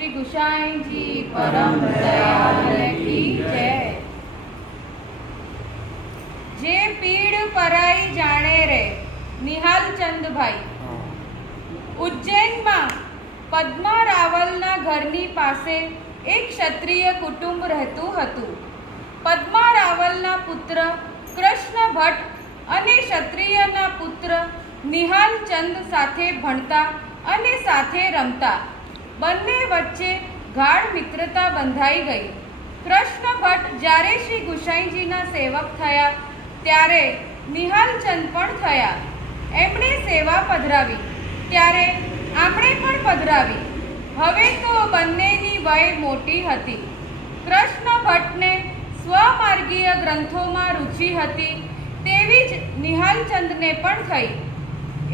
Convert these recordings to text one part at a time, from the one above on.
શ્રી ગુસાઈજી પરમ દયાલ કી જય. જે પીડ પરાઈ જાણે રે નિહાલ ચંદભાઈ ઉજ્જૈનમાં પદ્મા રાવલના ઘરની પાસે એક ક્ષત્રિય કુટુંબ રહેતું હતું. પદ્મા રાવલના પુત્ર કૃષ્ણ ભટ્ટ અને ક્ષત્રિયના પુત્ર નિહાલ ચંદ સાથે ભણતા અને સાથે રમતા. બંને વચ્ચે ગાઢ મિત્રતા બંધાઈ ગઈ. કૃષ્ણ ભટ્ટ જ્યારે શ્રી ગુસાઈજીના સેવક થયા, ત્યારે નિહાલચંદ પણ થયા. એમણે સેવા પધરાવી, ત્યારે આપણે પણ પધરાવી. હવે તો બંનેની વય મોટી હતી. કૃષ્ણ ભટ્ટને સ્વમાર્ગીય ગ્રંથોમાં રુચિ હતી, તેવી જ નિહાલચંદને પણ થઈ.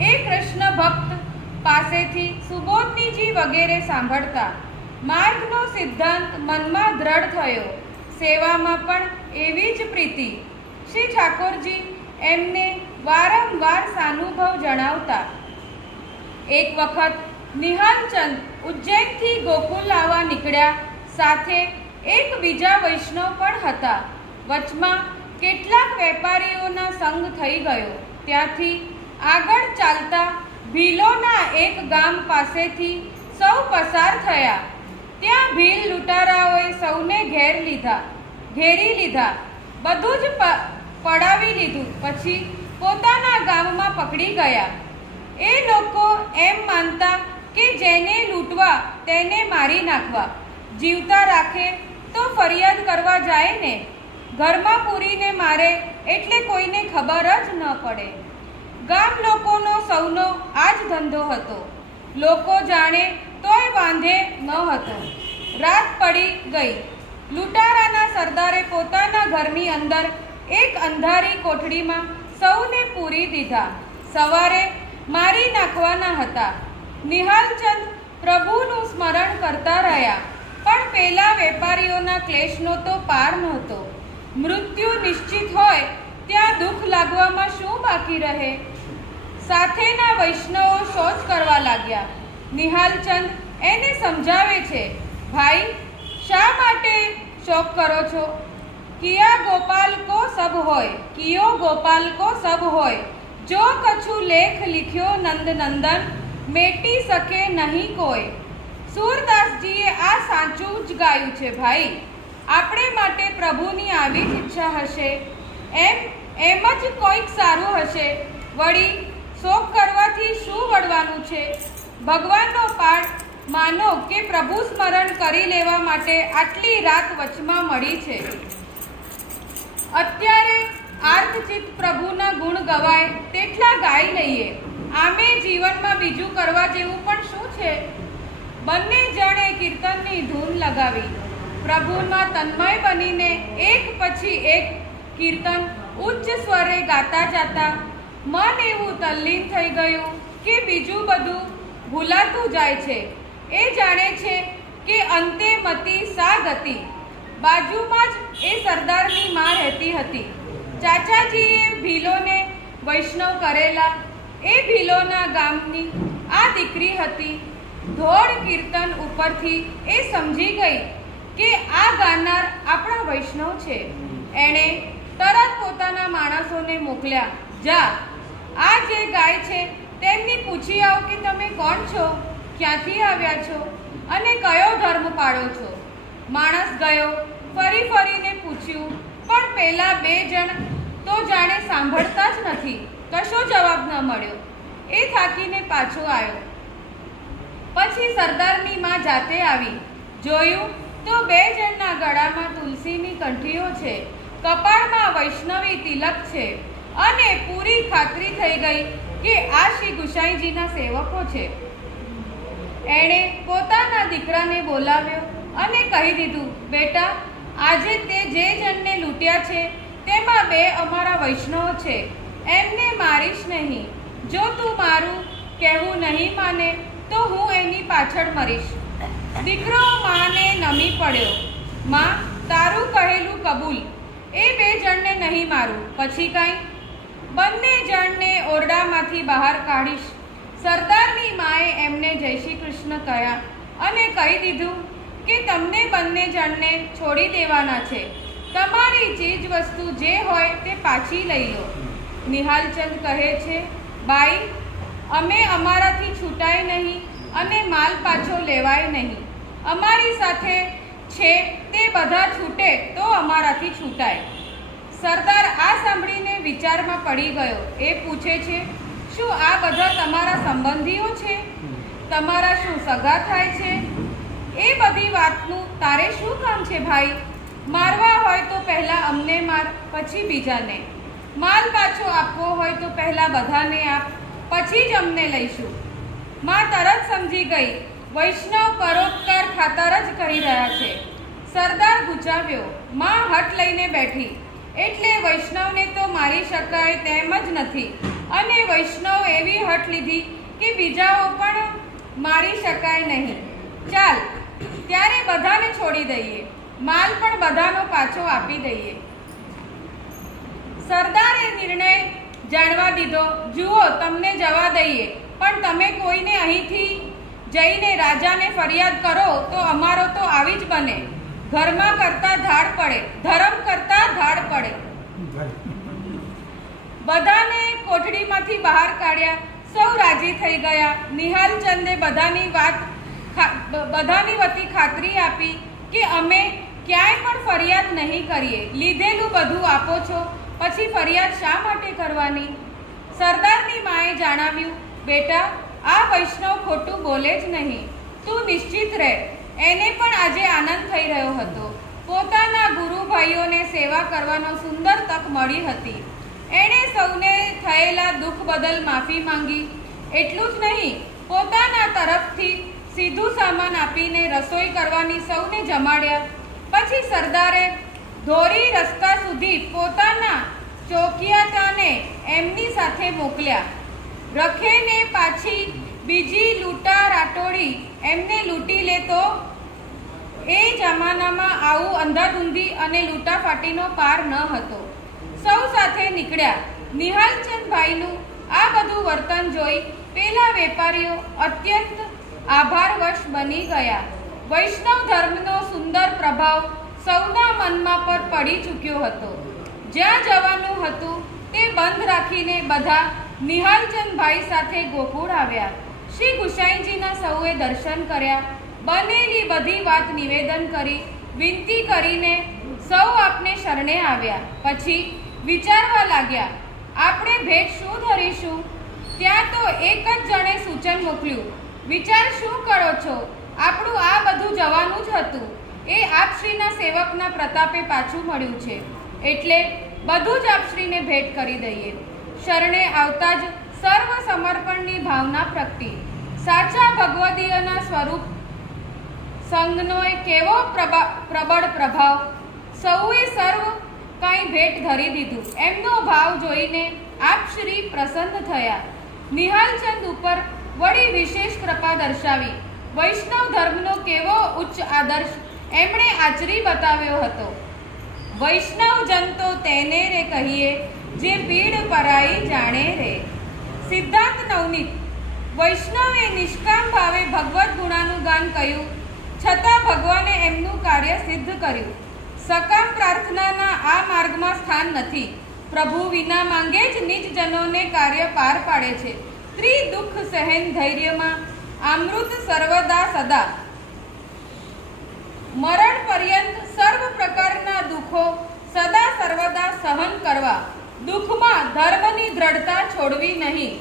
એ કૃષ્ણ ભક્ત પાસેથી સુબોધનીજી વગેરે સાંભળતા માર્ગનો સિદ્ધાંત મનમાં દ્રઢ થયો. સેવામાં પણ એવી જ પ્રીતિ. શ્રી ઠાકોરજી એમને વારંવાર સાનુભવ જણાવતા, એક વખત નિહાલચંદ ઉજ્જૈનથી ગોકુલ આવવા નીકળ્યા, સાથે એક બીજા વૈષ્ણવ પણ હતા. વચમાં કેટલાક વેપારીઓના સંગ થઈ ગયો. ત્યાંથી આગળ ચાલતા ભીલોના એક ગામ પાસેથી સૌ પસાર થયા. ત્યાં ભીલ લૂંટારાઓએ સૌને ઘેર લીધા, ઘેરી લીધા, બધું જ પડાવી લીધું, પછી પોતાના ગામમાં પકડી ગયા. એ લોકો એમ માનતા કે જેને લૂંટવા તેને મારી નાખવા. જીવતા રાખે તો ફરિયાદ કરવા જાય ને. ઘરમાં પૂરીને મારે એટલે કોઈને ખબર જ ન પડે. ગામ લોકોનો સૌનો આ જ ધંધો હતો. લોકો જાણે તોય વાંધે ન હતો. રાત પડી ગઈ. લૂંટારાના સરદારે પોતાના ઘરની અંદર એક અંધારી કોઠડીમાં સૌને પૂરી દીધા. સવારે મારી નાખવાના હતા. નિહાલચંદ પ્રભુનું સ્મરણ કરતા રહ્યા. પણ પેલા વેપારીઓના ક્લેશનો તો પાર નહોતો. મૃત્યુ નિશ્ચિત હોય ત્યાં દુઃખ લાગવામાં શું બાકી રહે? સાથેના વૈષ્ણવો શોચ કરવા લાગ્યા. નિહાલચંદ એને સમજાવે છે, ભાઈ, શા માટે શોક કરો છો? કિયા ગોપાલ કો સબ હોય, કિયો ગોપાલ કો સબ હોય. જો કછુ લેખ લિખ્યો નંદ નંદન, મેટી શકે નહીં કોઈ. સૂરદાસજીએ આ સાચું જ ગાયું છે, ભાઈ, આપણે માટે પ્રભુની આવી જ ઈચ્છા હશે. એમ એમ જ કોઈક સારું હશે. વળી શોક કરવાથી શું વળવાનું છે? ભગવાનનો પાઠ, માનો કે પ્રભુ સ્મરણ કરી લેવા માટે આટલી રાત વચમાં મળી છે. અત્યારે આર્થચિત પ્રભુના ગુણ ગવાય તેટલા ગાઈ લઈએ. આમે જીવનમાં બીજું કરવા જેવું પણ શું છે? બંને જણે કીર્તનની ધૂન લગાવી. પ્રભુમાં તન્મય બનીને એક પછી એક કીર્તન ઉચ્ચ સ્વરે ગાતા જાતા મન એવું તલ્લીન થઈ ગયું કે બીજું બધું ભૂલાતું જાય છે. એ જાણે છે કે અંતે મતી સા ગતિ બાજુમાં જ એ સરદારની માં રહેતી હતી. ચાચાજીએ ભીલોને વૈષ્ણવ કરેલા એ ભીલોના ગામની આ દીકરી હતી. ધોળ કીર્તન ઉપરથી એ સમજી ગઈ કે આ ગાનાર આપણા વૈષ્ણવ છે. એણે તરત પોતાના માણસોને મોકલ્યા, જા આ જે ગાય છે, તેમની પૂછી આવો કે તમે કોણ છો, ક્યાંથી આવ્યા છો અને કયો ધર્મ પાળો છો. માણસ ગયો, ફરી ફરીને પૂછ્યું, પણ પેલા બે જણ તો જાણે સાંભળતા જ નથી, કશો જવાબ ન મળ્યો. એ થાકીને પાછો આવ્યો. પછી સરદારની માં જાતે આવી, જોયું તો બે જણના ગળામાં તુલસીની કંઠીઓ છે, કપાળમાં વૈષ્ણવી તિલક છે. અને પૂરી ખાતરી થઈ ગઈ કે આ શ્રી ગુસાઈજીના સેવકો છે. એણે પોતાના દીકરાને બોલાવ્યો અને કહી દીધું, બેટા, આજે તે જે જણને લૂંટ્યા છે, તેમાં બે અમારા વૈષ્ણવ છે. એમને મારીશ નહીં. જો તું મારું કહેવું નહીં માને, તો હું એની પાછળ મરીશ. દીકરો માને નમી પડ્યો. માં, તારું કહેલું કબૂલ. એ બે જણને નહીં મારું. પછી કાંઈ? બંને જણને ઓરડામાંથી બહાર કાઢીશ. સરદારની માએ એમને જય શ્રી કૃષ્ણ કહ્યા અને કહી દીધું કે તમને બંને જણને છોડી દેવાના છે. તમારી ચીજ વસ્તુ જે હોય તે પાછી લઈ લો. નિહાલચંદ કહે છે, બાઈ, અમે અમારાથી છૂટાય નહીં અને માલ પાછો લેવાય નહીં. અમારી સાથે છે તે બધા છૂટે તો અમારાથી છૂટાય. સરદાર આ સાંભળીને વિચારમાં પડી ગયો. એ પૂછે છે, શું આ બધા તમારા સંબંધીઓ છે? તમારા શું સગા થાય છે? એ બધી વાતનું તારે શું કામ છે ભાઈ? મારવા હોય તો પહેલાં અમને માર, પછી બીજાને. માલ પાછો આપવો હોય તો પહેલાં બધાને આપ, પછી જ અમને લઈશું. માં તરત સમજી ગઈ. વૈષ્ણવ પરોપકાર ખાતર જ કહી રહ્યા છે. સરદાર ગુચાવ્યો. માં હટ લઈને બેઠી. એટલે વૈષ્ણવને તો મારી શકાય તેમ જ નથી. અને વૈષ્ણવ એવી હટ લીધી કે બીજાઓ પણ મારી શકાય નહીં. ચાલ, ત્યારે બધાને છોડી દઈએ. માલ પણ બધાનો પાછો આપી દઈએ. સરદારે નિર્ણય જાણવા દીધો, જુઓ, તમને જવા દઈએ. પણ તમે કોઈને અહીંથી જઈને રાજાને ફરિયાદ કરો તો અમારો તો આવી જ બને. ઘરમાં કરતા ધાડ પડે, ધર્મ કરતા ધાડ પડે. બધાને કોઠડીમાંથી બહાર કાઢ્યા, સૌ રાજી થઈ ગયા. નિહાલચંદે બધાની વાત બધાની વતી ખાતરી આપી કે અમે ક્યાંય પણ ફરિયાદ નહીં કરીએ. લીધેલું બધું આપો છો. પછી ફરિયાદ શા માટે કરવાની? સરદારની માએ જણાવ્યું, બેટા, આ વૈષ્ણવ ખોટું બોલે જ નહીં. તું નિશ્ચિત રહે. એને પણ આજે આનંદ થઈ રહ્યો હતો. પોતાના ગુરુભાઈઓને સેવા કરવાનો સુંદર તક મળી હતી. એણે સૌને થયેલા દુઃખ બદલ માફી માંગી. એટલું જ નહીં, પોતાના તરફથી સીધું સામાન આપીને રસોઈ કરવાની સૌને જમાડ્યા. પછી સરદારે ધોરી રસ્તા સુધી પોતાના ચોકિયાતાને એમની સાથે મોકલ્યા. રખેને પાછી બીજી લૂંટા રાટોડી એમને લૂંટી લે તો? એ જમાનામાં આવું અંધાધૂંધી અને લૂંટાફાટીનો પાર ન હતો. સૌ સાથે નીકળ્યા. નિહાલચંદભાઈનું આ બધું વર્તન જોઈ પેલા વેપારીઓ અત્યંત આભારવશ બની ગયા. વૈષ્ણવ ધર્મનો સુંદર પ્રભાવ સૌના મનમાં પર પડી ચૂક્યો હતો. જ્યાં જવાનું હતું તે બંધ રાખીને બધા નિહાલચંદભાઈ સાથે ગોકુળ આવ્યા. શ્રી ગુસાઈજીના સૌએ દર્શન કર્યા. બનેલી બધી વાત નિવેદન કરી, વિનંતી કરીને સૌ આપને શરણે આવ્યા. પછી વિચારવા લાગ્યા, આપણે ભેટ શું ધરીશું? ત્યાં તો એક જ જણે સૂચન મોકલ્યું, વિચાર શું કરો છો? આપણું આ બધું જવાનું જ હતું. એ આપશ્રીના સેવકના પ્રતાપે પાછું મળ્યું છે. એટલે બધું જ આપશ્રીને ભેટ કરી દઈએ. શરણે આવતા જ સર્વ સમર્પણની ભાવના પ્રગટી. સાચા ભગવદીયના સ્વરૂપ સંઘનો એ કેવો પ્રબળ પ્રભાવ? સૌએ સર્વ કંઈ ભેટ ધરી દીધું. એમનો ભાવ જોઈને આપ શ્રી પ્રસન્ન થયા. નિહાલચંદ ઉપર વળી વિશેષ કૃપા દર્શાવી. વૈષ્ણવ ધર્મનો કેવો ઉચ્ચ આદર્શ એમણે આચરી બતાવ્યો હતો. વૈષ્ણવ જન તો તેને રે કહીએ, જે પીડ પરાઈ જાણે રે. સિદ્ધાંત નવનીત વૈષ્ણવે નિષ્કામ ભાવે ભગવદ્ ગુણાનું ગાન કહ્યું છતાં ભગવાને એમનું કાર્ય સિદ્ધ કર્યું. સકામ પ્રાર્થનાના આ માર્ગમાં સ્થાન નથી. પ્રભુ વિના માંગે જ નિજજનોને કાર્ય પાર પાડે છે. ત્રિ દુઃખ સહેન ધૈર્યમાં અમૃત સર્વદા સદા. મરણ પર્યંત સર્વ પ્રકારના દુઃખો સદા સર્વદા સહન કરવા. દુઃખમાં ધર્મની દ્રઢતા છોડવી નહીં.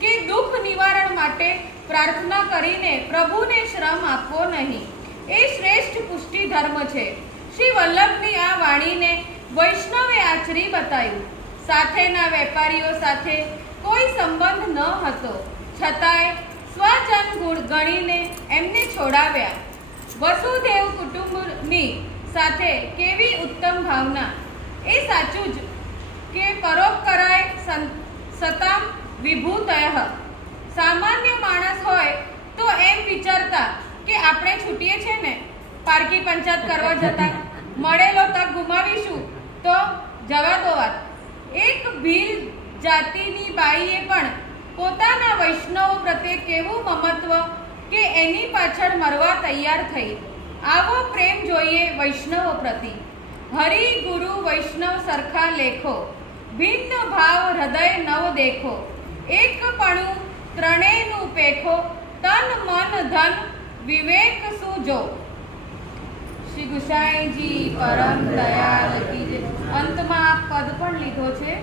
કે દુઃખ નિવારણ માટે પ્રાર્થના કરીને પ્રભુને શ્રમ આપવો નહીં. એ શ્રેષ્ઠ પુષ્ટિ ધર્મ છે. શ્રી વલ્લભની આ વાણીને વૈષ્ણવે આચરી બતાવ્યું. સાથેના વેપારીઓ સાથે કોઈ સંબંધ ન હતો. છતાંય સ્વજન ગુણ ગણીને એમને છોડાવ્યા. વસુદેવ કુટુંબની સાથે કેવી ઉત્તમ ભાવના. એ સાચું જ કે પરોપકરાય સં- સતામ વિભૂતય. સામાન્ય માણસ હોય તો એમ વિચારતા કે આપણે છૂટીએ છે ને, પારકી પંચાયત કરવા જતા, મળેલો તક ગુમાવીશું, તો જવા દો વાત. એક ભીલ જાતિની બાઈએ પણ પોતાના વૈષ્ણવ પ્રત્યે કેવું મમત્વ કે એની પાછળ મરવા તૈયાર થઈ. આવો પ્રેમ જોઈએ વૈષ્ણવ પ્રતિ. હરિ ગુરુ વૈષ્ણવ સરખા લેખો. ભિન્ન ભાવ હૃદય નવ દેખો. એકપણું ત્રણેયનું પેખો તન, મન, ધન, વિવેક સુજો શ્રી ગુસાઈજી પરમ દયાલ કીજે. અંતમાં પદ પણ લીધો છે.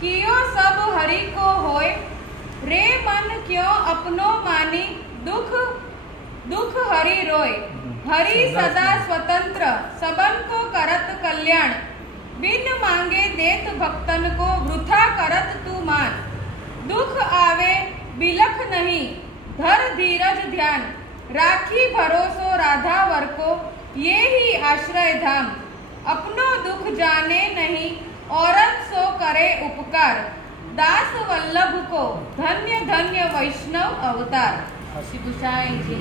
કિયો સબ હરિ કો હોય? રે મન ક્યો અપનો માની? દુખ દુખ હરિ રોય. હરિ સદા સ્વતંત્ર, સબન કો કરત કલ્યાણ. બિન માંગે દેત ભક્તન કો વૃથા કરત તું માન. દુખ આવે બિલખ નહીં ધર ધીરજ ધ્યાન રાખી ભરોસો રાધા વર को ये ही आश्रय धाम अपनो दुख जाने नहीं औरत सो करे उपकार दास वल्लभ को धन्य धन्य वैष्णव अवतार श्री गुसाई जी